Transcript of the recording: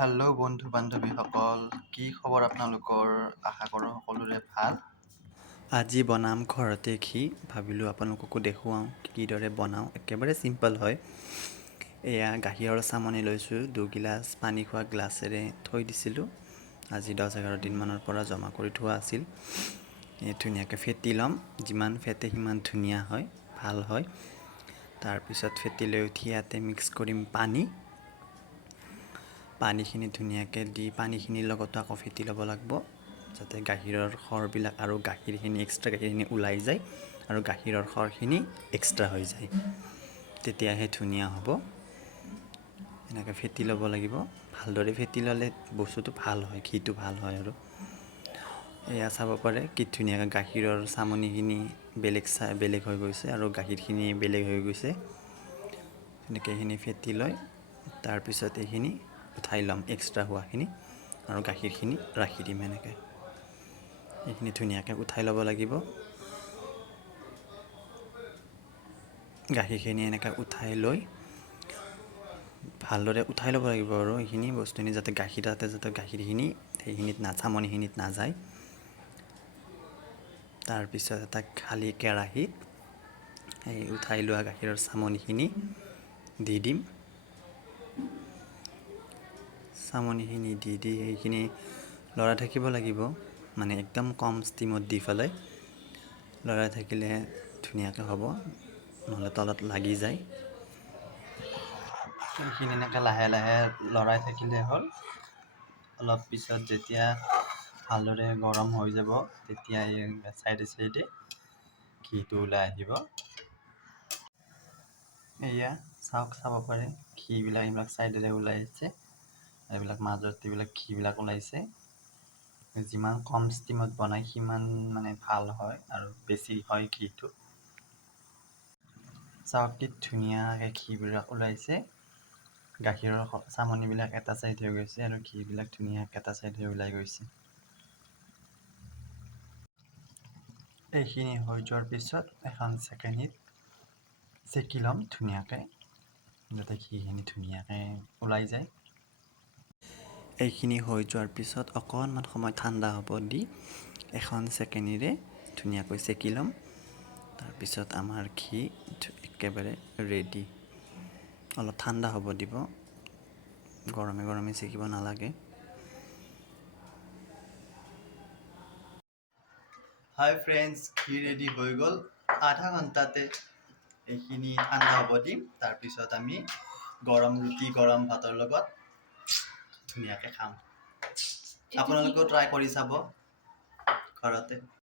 Hello' বন্ধু বান্ধৱীসকল, কি খবৰ আপোনালোকৰ? আশা কৰোঁ সকলোৰে ভাল। আজি বনাম ঘৰতে ঘী। ভাবিলোঁ আপোনালোককো দেখুৱাওঁ কিদৰে বনাওঁ। একেবাৰে চিম্পল হয়। এয়া গাখীৰৰ চামনি লৈছোঁ, 2 গিলাচ পানী খোৱা গ্লাছেৰে থৈ দিছিলোঁ। আজি 10-11 দিনমানৰ পৰা জমা কৰি থোৱা আছিল। ধুনীয়াকৈ ফেটি ল'ম। যিমান ফেটে সিমান ধুনীয়া হয়, ভাল হয়। তাৰপিছত ফেটি লৈ উঠি ইয়াতে মিক্স কৰিম পানীখিনি ধুনীয়াকৈ দি পানীখিনিৰ লগতো আকৌ ফেটি ল'ব লাগিব, যাতে গাখীৰৰ সৰবিলাক আৰু গাখীৰখিনি এক্সট্ৰা গাখীৰখিনি ওলাই যায় আৰু গাখীৰৰ সৰখিনি এক্সট্ৰা হৈ যায়, তেতিয়াহে ধুনীয়া হ'ব। এনেকৈ ফেটি ল'ব লাগিব। ভালদৰে ফেটি ল'লে বস্তুটো ভাল হয়, ঘীটো ভাল হয়। আৰু এয়া চাব পাৰে কি ধুনীয়াকৈ গাখীৰৰ চামনিখিনি বেলেগ হৈ গৈছে আৰু গাখীৰখিনি বেলেগ হৈ গৈছে। এনেকৈ এইখিনি ফেটি লৈ তাৰপিছত এইখিনি উঠাই ল'ম, এক্সট্ৰা হোৱাখিনি, আৰু গাখীৰখিনি ৰাখি দিম। এনেকৈ এইখিনি ধুনীয়াকৈ উঠাই ল'ব লাগিব। গাখীৰখিনি এনেকৈ উঠাই লৈ ভালদৰে উঠাই ল'ব লাগিব আৰু এইখিনি বস্তুখিনি যাতে গাখীৰখিনি সেইখিনিত চামনিখিনিত নাযায়। তাৰপিছত এটা খালী কেৰাহীত এই উঠাই লোৱা গাখীৰৰ চামনিখিনি দি দিম। চামনিখিনি দি সেইখিনি লৰাই থাকিব লাগিব, মানে একদম কম ষ্টিমত দি পেলাই লৰাই থাকিলে ধুনীয়াকৈ হ'ব, নহ'লে তলত লাগি যায়। এইখিনি এনেকৈ লাহে লাহে লৰাই থাকিলে হ'ল। অলপ পিছত যেতিয়া ভালদৰে গৰম হৈ যাব, তেতিয়া চাইডে ঘীটো ওলাই আহিব। এয়া চাব পাৰে এইবিলাক চাইডেৰে ওলাই আহিছে, এইবিলাক মাজত এইবিলাক ঘীবিলাক ওলাইছে। যিমান কম ষ্টিমত বনায় সিমান মানে ভাল হয় আৰু বেছি হয় ঘীটো। চাওক কি ধুনীয়াকৈ ঘীবিলাক ওলাইছে। গাখীৰৰ চামনিবিলাক এটা চাইড হৈ গৈছে আৰু ঘীবিলাক ধুনীয়াকৈ এটা চাইড হৈ ওলাই গৈছে। এইখিনি হৈ যোৱাৰ পিছত এখন চেকেনিত চেকি ল'ম ধুনীয়াকৈ, যাতে ঘীখিনি ধুনীয়াকৈ ওলাই যায়। এইখিনি হৈ যোৱাৰ পিছত অকণমান সময় ঠাণ্ডা হ'ব দি এখন চেকেনিৰে ধুনীয়াকৈ চেকি ল'ম। তাৰপিছত আমাৰ ঘী একেবাৰে ৰেডি। অলপ ঠাণ্ডা হ'ব দিব, গৰমে গৰমে চেকিব নালাগে। হাই ফ্ৰেণ্ডছ, ঘী ৰেডি হৈ গ'ল। আধা ঘণ্টাতে এইখিনি ঠাণ্ডা হ'ব দিম। তাৰপিছত আমি গৰম ৰুটি গৰম ভাতৰ লগত ধুনীয়াকৈ খাম। আপোনালোকেও ট্ৰাই কৰি চাব ঘৰতে।